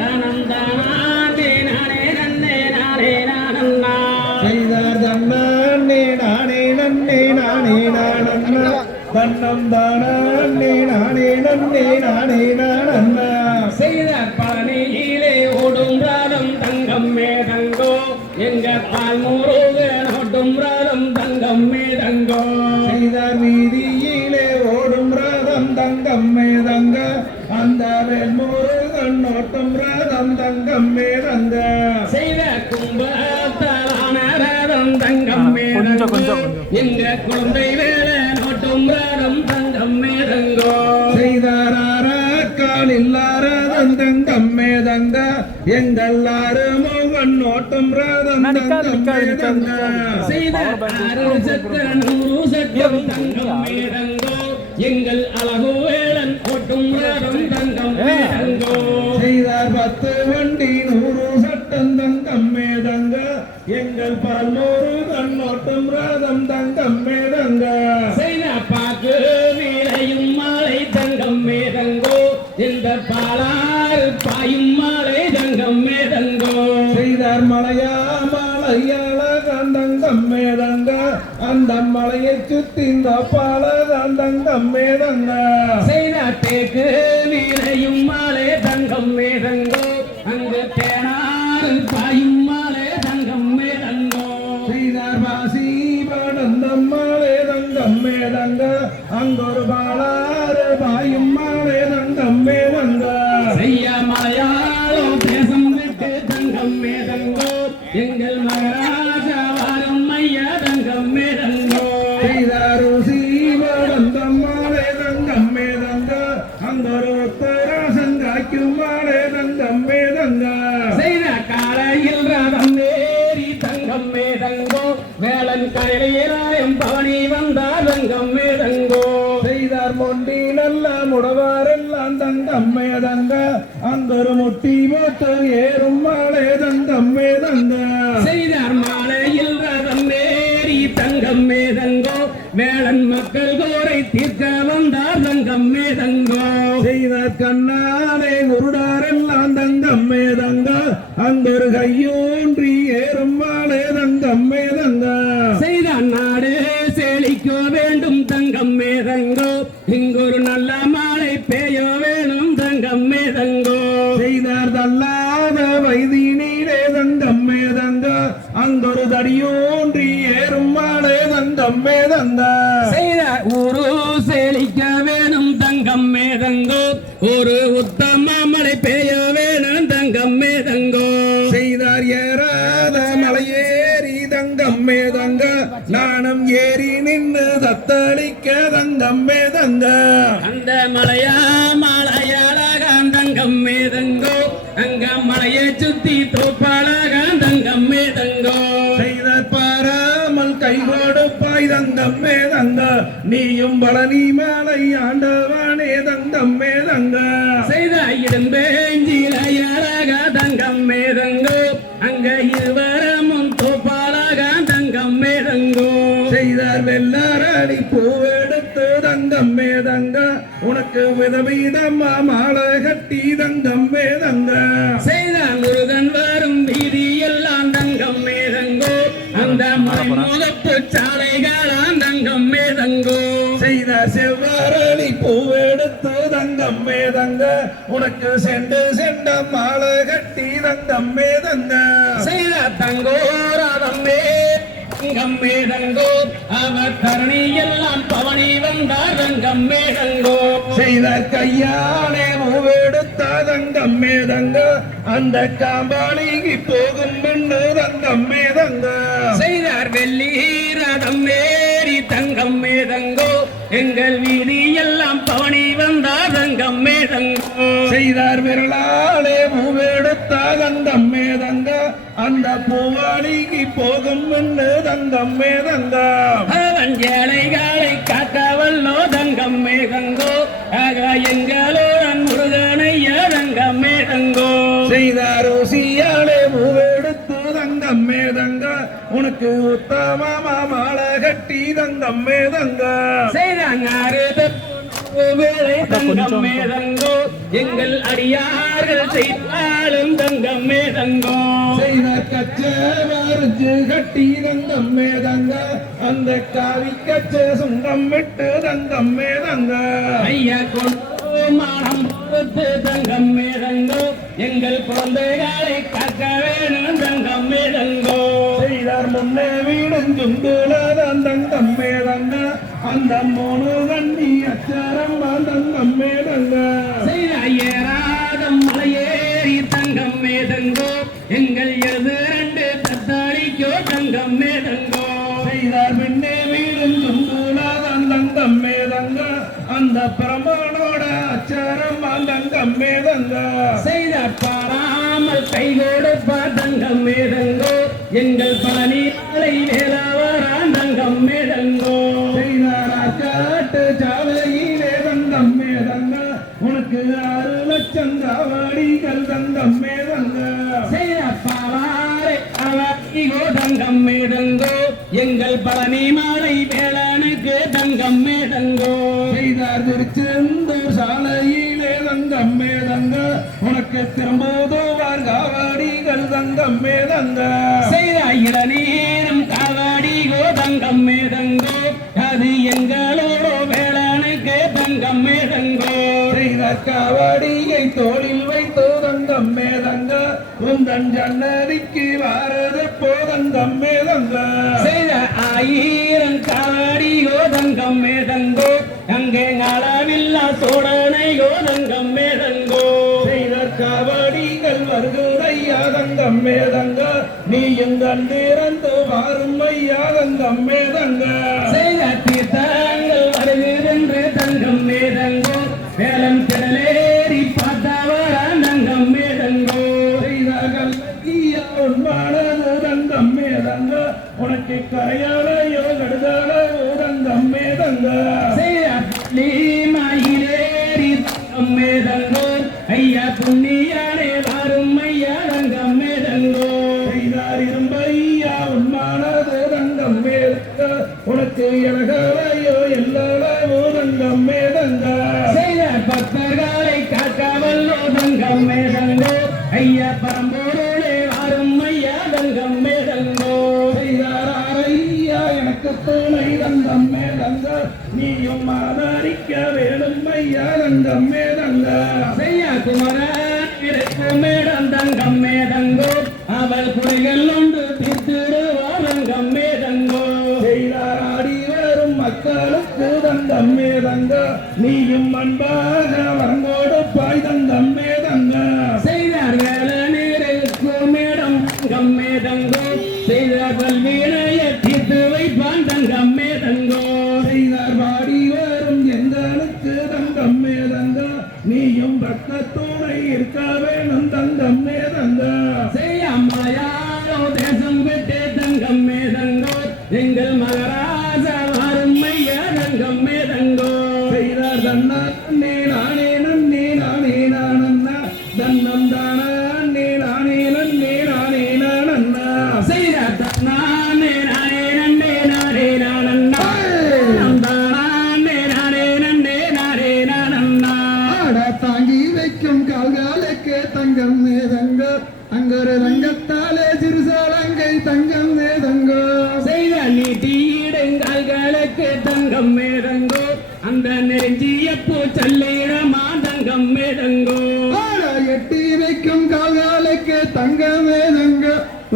தனம் தானே நானே நன்னே நானே நானண்ணா செய்தார் தன்னே நானே நன்னே நானே நானண்ணா தன்னம் தானே நானே நன்னே நானே நானண்ணா செய்தார் பழனியிலே ஓடும் ராதம் தங்கம் மேதங்கோ எங்க பால் முருகன் ஓடும் ராதம் தங்கம் மேதங்கோ செய்தார் வீதியிலே ஓடும் ரதம் தங்கம் மேதங்க அந்த வேல்முருகன் ஓட்டும் ரதம் தங்கம் மேதங்க செய்த கும்பத்தாலான ரதம் தங்கம் மேதங்கோ எங்க குழந்தை வேலை ஓட்டும் ரதம் தங்கம் மேதங்கோ செய்தார் காலில் ரதம் தங்கம் மேதங்க எங்கள் முகன் ஓட்டும் ரதம் தங்கம் மேதங்க செய்த ஆறு சக்கரம் 100 சக்கரம் தங்கம் மேதங்கோ எங்கள் அழகு வேளன் ஓட்டும் ரதம் தங்கம் மேதங்கோ செய்தார் 10 வண்டி 100 சட்டம் தங்கம் மேதங்க எங்கள் பல்முருகன் ஓட்டும் ரதம் தங்கம் மேதங்க செய்த பாக்கு வீரையும் மாலை தங்கம் மேதங்கோ இந்த பாலாறு பாயும் மாலை தங்கம் மேதங்கோ செய்தார் மலையா மலையாளகன் தங்கம் மேதங்க அந்த மலையை சுத்தி இந்த பாலகன் தங்கம் மேதங்க செய்த தேக்கு வீரையும் மாலை தங்கம் மேதங்கோ அங்கு தேனாறு பாயும் மாலை தங்கம் மேதங்கோ செய்தார் வாசி படந்தம் மலை தங்கம் மேதங்க அங்கொரு பாலாறு பாயும் மலை தங்கம் மேதங்க செய்ய மலையாளம் தேசம் விட்டு தங்கம் மேதங்கோ எங்கள் மகாராஜா வாரம் ஐயா தங்கம் மேதங்கோ செய்தார் சீவடந்தம் மலை தங்கம் மேதங்க அங்கொரு உத்தராசம் காய்க்கும் மலை தங்கம் மேதங்க செய்த காலையில் ரதம் ஏறி தங்கம் மேதங்கோ வேளன் கையிலாயம் பவனி வந்தார் தங்கம் மேதங்கோ செய்தார் மொண்டி நல்ல முடவாரெல்லாம் தங்கம் மேதங்க அங்கொரு முட்டி போட்டு ஏறும் மலை தங்கம் மேதங்க செய்தார் மாலையில் ரதம் ஏறி தங்கம் மேதங்கோ வேளன் மக்கள் கோரை தீர்க்க வந்தார் தங்கம் மேதங்கோ செய்தார் கண்ணாலே குருடாரெல்லாம் தங்கம் மேதங்க அங்கொரு கையூன்றி ஏறும் மலை தங்கம் மேதங்க செய்தார் நாடு செழிக்க வேண்டும் தங்கம் மேதங்கோ இங்கொரு நல்ல மாலை பெய்ய வேணும் தங்கம் மேதங்கோ செய்தார் தள்ளாத வைதினிலே தங்கம் மேதங்க அங்கொரு தடியூன்றி ஏறும் மலை தங்கம் மேதங்க செய்தார் ஊரு செழிக்க வேணும் தங்கம் மேதங்கோ ஒரு உத்தம மலை பெய்ய வேணும் தங்கம் மேதங்கோ செய்தார் ஏறாத மலையேறி தங்கம் மேதங்க நாணம் ஏறி நின்று தத்தளிக்க தங்கம் மேதங்க அந்த மலையா மலையாளகான் தங்கம் மேதங்கோ அங்க மலையை சுத்தி தோப்பாளகான் தங்கம் மேதங்கோ செய்தார் பாராமல் கை கொடுப்பாய் தங்கம் மேதங்க நீயும் பழனி மலை ஆண்டவானே தங்கம் மேதங்க செய்த இடம்பேஞ்சிலையாளக தங்கம் மேதங்கோ அங்க இருவரமும் தோப்பாளகான் தங்கம் மேதங்கோ செய்தார் வெள்ளரடி பூவெடுத்து தங்கம் மேதங்க உனக்கு விதவிதமா மாலை கட்டி தங்கம் மேதங்க செய்த முருகன் வரும் வீதி எல்லாம் தங்கம் மேதங்கோ அந்த முகப்பு சாலைகளாம் தங்கம் மேதங்கோ செய்த செவ்வரளி பூவெடுத்து தங்கம் மேதங்க உனக்கு செண்ட மாலை கட்டி தங்கம் மேதங்க செய்த தங்கோராதம் தங்கம் மேதங்கோ அவர் தரணி எல்லாம் பவனி வந்தார் தங்கம் மேதங்கோ செய்த கையாலே பூவெடுத்த தங்கம் மேதங்க அந்த காம்பாளிக்கு போகும் பெண்ணு தங்கம் மேதங்க செய்தார் வெள்ளி ரதம் ஏறி தங்கம் மேதங்கோ எங்கள் வீதி எல்லாம் பவனி வந்தார் தங்கம் மேதங்கோ செய்தார் விரலாலே பூவெடுத்த தங்கம் மேதங்க அந்த பூவாளிக்கு போகும் பெண்ணு தங்கம் மேதங்க அவன் ஏழைகளை காக்கவல்லோ தங்கம் மேதங்கோ ஆக எங்களோடன் முருகனைய தங்கம் மேதங்கோ செய்தார் ருசியாலே பூவெடுத்து தங்கம் மேதங்க உனக்கு உத்தமமா மாலை கட்டி தங்கம் மேதங்க செய்தாங்க வேளை தங்கம் மேதங்கோ எங்கள் அடியார்கள் செய்தாலும் தங்கம் மேதங்கோ செய்த கச்சை வரைச்சு கட்டி தங்கம் மேதங்க அந்த காவி கச்சை சுங்கம் விட்டு தங்கம் மேதங்க ஐயா கொண்டு மானம் கொடுத்து தங்கம் மேதங்கோ எங்கள் குழந்தைகளை காக்க வேணும் தங்கம் மேதங்கோ செய்தார் முன்னே வீடுஞ்சுண்டுலதான் தங்கம் மேதங்க அந்த மூணு கண்ணி அச்சாரம் தங்கம் மேதங்க செய்த ஏறாதம் மலையேறி தங்கம் மேதங்கோ எங்கள் எது ரெண்டு தத்தாளிக்கோ தங்கம் மேதங்கோ செய்தார் பின்னே வீடுஞ்சுண்டுலதான் தங்கம் மேதங்க அந்த பிரமானோட அச்சாரம் தங்கம் மேதங்க செய்த பாராமல் கை கொடுப்பா தங்கம் மேதங்கோ எங்கள் பழனியாலை வேளாவரா தங்கம் மேதங்கோ செய்தாரா காட்டு சாலையிலே தங்கம் மேதங்க உனக்கு 6 லட்சம் காவடிகள் தங்கம் மேதங்க செய்த பாவாரை அவோ தங்கம் மேதங்கோ எங்கள் பழனி மாலை வேளானுக்கு தங்கம் மேதங்கோ செய்தார் திருச்செந்தூர் சாலையிலே தங்கம் மேதங்க உனக்கு திரும்புவார் காவடிகள் தங்கம் மேதங்க செய்த இளநீரும் காவாடிகோ தங்கம் மேதங்கோ அது எங்களோட வேளானுக்கு தங்கம் மேதங்கோ செய்தார் காவடியை தோளில் வைத்து தங்கம் மேதங்க உந்தன் ஜன்னதிக்கு வாரது போதங்கம் மேதங்க செய்த 1000 காவாடிகோ தங்கம் மேதங்கோ அங்கே அளவில்லா சோழனையோ தங்கம் மேதங்கோ செய்தார் காவடிகள் வருகையா தங்கம் மேதங்க நீ எங்கள் திறந்து வாரும் ஐயா தங்கம் மேதங்க செய்த தீர்த்தங்கள் வருகிறென்று தங்கம் மேதங்கோ வேலம் திரளேறி பார்த்தவரா தங்கம் மேதங்கோ செய்தார்கள் உன்மானது தங்கம் மேதங்க உனக்கு கரையாளையோ கடுதாளோ தங்கம் மேதங்க செய்த மயிலேறி தங்கம் மேதங்கோ ஐயா புண்ணியானே வாரும் ஐயா தங்கம் மேதங்கோ செய்தார் இரும்பையா உன்மானது தங்கம் மேதங்க உனக்கு எனகளையோ எல்லாளவோ தங்கம் மேதங்க செய்த பக்தர்களை காக்கவல்லோ தங்கம் மேதங்கோ ஐயா பரம்பொருளே வாரும் ஐயா தங்கம் மேதங்கோ செய்தார் ஐயா எனக்கு துணை தங்கம் மேதங்க நீயும் ஆதரிக்க வேணும் ஐயா தங்கம் மேதங்க செய்யா குமரன் இருக்கும் மேடம் தங்கம் மேதங்கோ அவள் குறைகள் ஒன்று தீர்த்திடுவா தங்கம் மேதங்கோ செய்தார் ஆடி வரும் மக்களுக்கு தங்கம் மேதங்க நீயும் அன்பாக வரங்கோடுப்பாய் தங்கம் மேதங்க செய்தார் வேளநீருக்கும் மேடம் தங்கம் மேதங்கோ செய்தார் பல்வீனைய தீர்த்து வைப்பான் தங்கம் மேதங்கோ செய்தார் பாடி வரும் எங்களுக்கு தங்கம் மேதங்க நீயும் பக்த துணை இருக்க வேணும் தங்கம் மேதங்க செய்யா மலையாளோ தேசம் விட்டு தங்கம் மேதங்கோ எங்கள் மகராஜா வாரும் ஐயா தங்கம் மேதங்கோ செய்தார் தன்னா நானே நன்னே நானே நானண்ணா தன்னம் தானா நானே நன்னே நானே நானண்ணா செய்தார் நானே நானே நன்னே நானே நானண்ணா நானே நானே நன்னே நானே நானண்ணா தாங்கி வைக்கும் கால்காலுக்கு தங்கம் மேதங்க அங்கொரு ரங்கத்தாலே சிறுசாலங்கை தங்கம் மேதங்கோ செய்த நீட்டியிடுங்கால்களுக்கு தங்கம் மேதங்கோ அந்த நெருஞ்சிய பூச்சல்லிடமா தங்கம் மேதங்கோ எட்டி வைக்கும் கால்காலுக்கு தங்கம் மேதங்க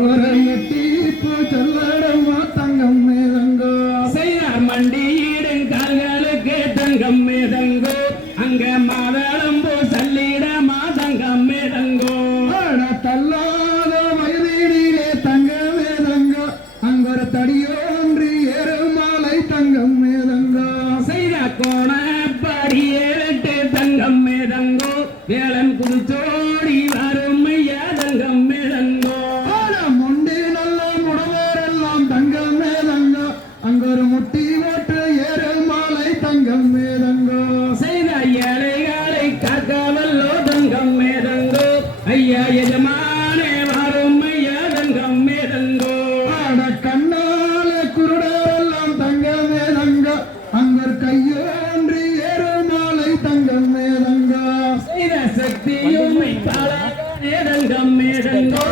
ஒரு எட்டி பூ சொல்லடமா தங்கம் மேதங்கோ செய்தார் மண்டியிடுங்கால்களுக்கு தங்கம் மேதங்கோ அங்க மாதளம்பூ சல்லிடமா தங்கம் மேதங்கோ தள்ளாத வயதிலே தங்கம் மேதங்க அங்கொரு தடியோன்றி ஏறுமாலை தங்கம் மேதங்கோ செய்த கோணப்படியே விட்டு தங்கம் மேதங்கோ வேளன் குடிச்சோடி வரும் ஐயா தங்கம் மேதங்கோ முண்டி நல்ல முடவோரெல்லாம் தங்கம் மேதங்க அங்கொரு முட்டி ஓட்டு ஏறுமாலை தங்கம் மேதங்கோ செய்த ஏழைகளை காக்கவல்லோ தங்கம் மேதங்கோ ஐயா எஜமானே வாரும் ஐயா தங்கம் மேதங்கோ கண்ணால குருடரெல்லாம் தங்கம் மேதங்க அங்கர் கையோன்றி ஏறுமாலை தங்கம் மேதங்கோ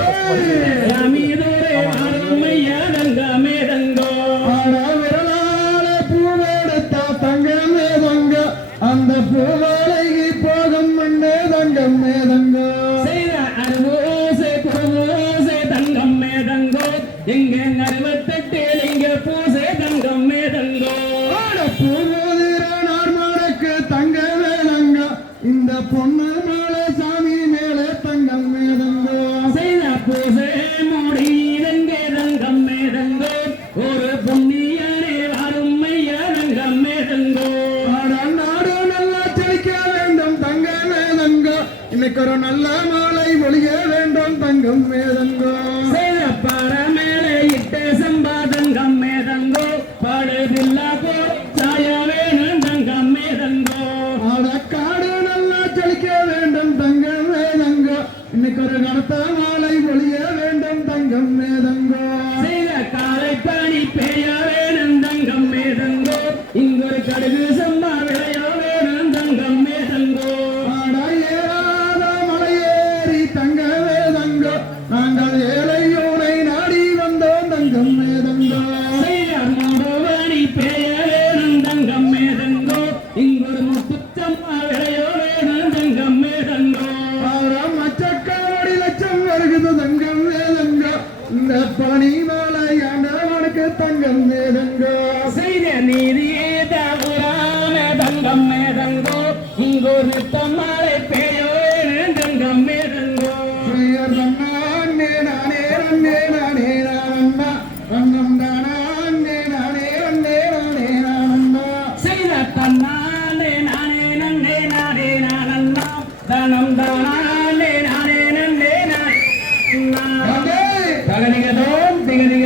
சாமி தூரே அருமையா தங்கம் மேதங்கோ விரலால பூவெடுத்தா தங்கமே தங்க அந்த பூவாலைக்கு போகும் மண்ணே தங்கம் மேதங்கோ செய்த அருவோசை குருவோசை தங்கம் மேதங்கோ இங்க 68 இங்க பூசை தங்கம் மேதங்கோ பூவோதிரானார் மாடக்கு தங்கமே தங்க இந்த பொண்ணு மேலே சாமி மேலே தங்கம் மேதங்கோ செய்த பூசை மூடி இதங்கே தங்கம் மேதங்கோ ஒரு புண்ணியனே அருமையா தங்கம் மேதங்கோ நாடு நல்லா செழிக்க வேண்டும் தங்கம் மேதங்கோ இன்னைக்கு ஒரு நல்ல மாலை ஒளிய வேண்டும் தங்கம் மேதங்கோ செய்த பார மேலே இட்ட சம்பா தங்கம் மேதங்கோ பாடுதில்லா போ சாய வேணும் தங்கம் மேதங்கோ காடு நல்லா செழிக்க வேண்டும் தங்கம் மேதங்கோ இன்னைக்கு ஒரு கருத்த மாலை ஒளிய வேண்டும் தங்கம் மேதங்கோ செய்த காலை பணி பெய்ய வேணும் தங்கம் மேதங்கோ இங்கொரு கடுகு சம்பா விளைய வேணும் தங்கம் மேதங்கோ ஏறாத மலையேறி தங்க மேதங்கோ நாங்கள் ஏழையோனை நாடி வந்தோம் தங்கம் மேதங்கோ செய்த மூடுவணி பெய்ய வேணும் தங்கம் மேதங்கோ இங்கொரு முத்துச்சம்பா விளைய வேணும் தங்கம் மேதங்கோ மச்சக்காவடி லட்சம் வருகுது தங்கம் மேதங்கோ இந்த பனி மாலை ஆண்டவனுக்கு தங்கம் மேதங்கோ செய்த நீதியே தவறான தங்கம் மேதங்கோ இங்கொரு தம்மாளை பெய்ய வேணும் தங்கம் மேதங்கோ நானே நானே நானே நானே நானண்ணா அண்ணம் தானே நானே நானே நானே நானண்ணா செய்த தன்னாலே நானே நன்னே நானே நானண்ணா தனம் தானே நானே நன்னே நானே தகதிகதோம் திகதிக